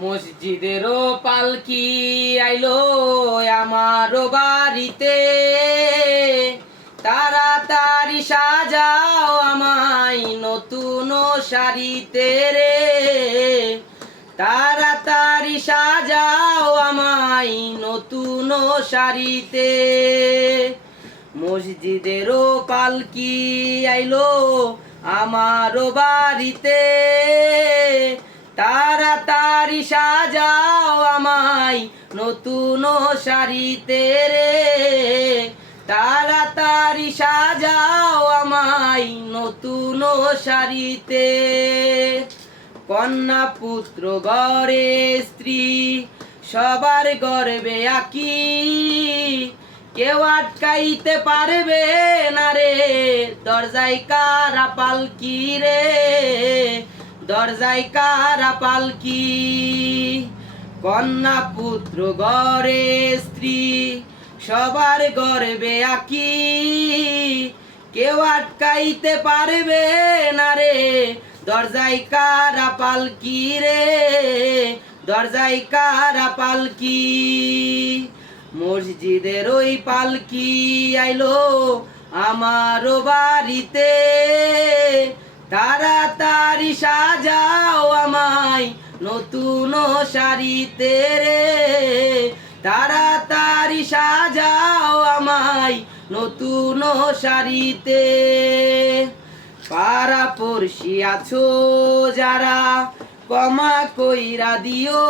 মসজিদেরও পালকি আইলো আমারও বাড়িতে, তাড়াতাড়ি সাজাও আমায় নতুন শাড়িতে রে, তাড়াতাড়ি সাজাও আমায় নতুন শাড়িতে। মসজিদেরও পালকি আইলো আমারও বাড়িতে, তাড়াতাড়ি সাজাও আমায় নতুন শাড়িতে রে, তাড়াতাড়ি সাজাও আমায় নতুন শাড়িতে। কন্যা পুত্র ঘরে স্ত্রী সবার গর্বে আঁকি, কেউ আটকাইতে পারবে না রে, দরজায় কারা পালকি রে, দরজায় কারা পালকি। কন্যা পুত্র ঘরে স্ত্রী সবার গর্বে আঁকি, কেউ আটকাইতে পারবে না রে, দরজায় কারা পালকি রে, দরজায় কারা পালকি। মসজিদের ওই পালকি আইলো আমারও বাড়িতে, তাড়াতাড়ি সাজাও আমায় নতুন শাড়িতে রে, তাড়াতাড়ি সাজাও আমায় নতুন শাড়িতে। পাড়া পড়শি আছো যারা ক্ষমা কইরা দিও,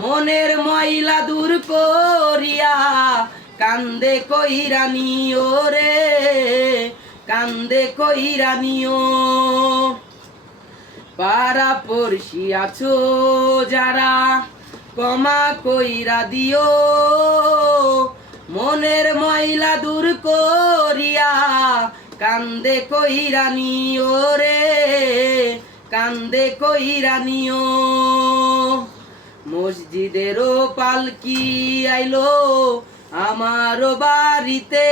মনের ময়লা দূর করিয়া কান্দে কইরা নিও রে, কান্দে কইরা নিও। পাড়া পড়শি আছো যারা ক্ষমা কইরা দিও, মনের ময়লা দূর করিয়া কান্দে কইরা নিও রে, কান্দে কইরা নিও। মসজিদেরও পালকি আইলো আমারও বাড়িতে,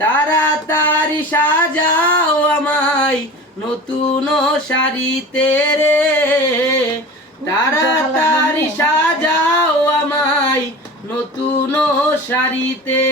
তাড়াতাড়ি সাজাও আমায় নতুন শাড়িতে রে, তাড়াতাড়ি সাজাও আমায় নতুন শাড়িতে।